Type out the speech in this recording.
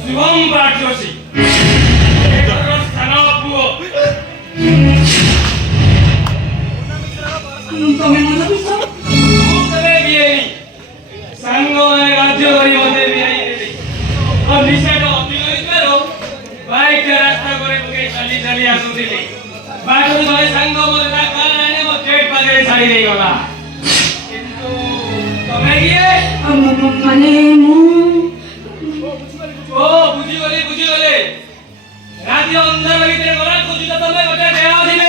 शिवम पाठ्योशी તમે મને પૂછો તમે બિયાઈ સંગો અને રાજ્ય કરી મતે બિયાઈ और निशा तो अभिनय करो बाइक का रास्ता करे मुके चली चली आसुदिली बाइक तो संगो बोलता कारण वो गेट पर छाड़ी नहीं होला किंतु તમે ગયે મને ઓ બુજી ગલે રાતી અંદર લગી તે ગલા કુજી તો તમે બટે દેવા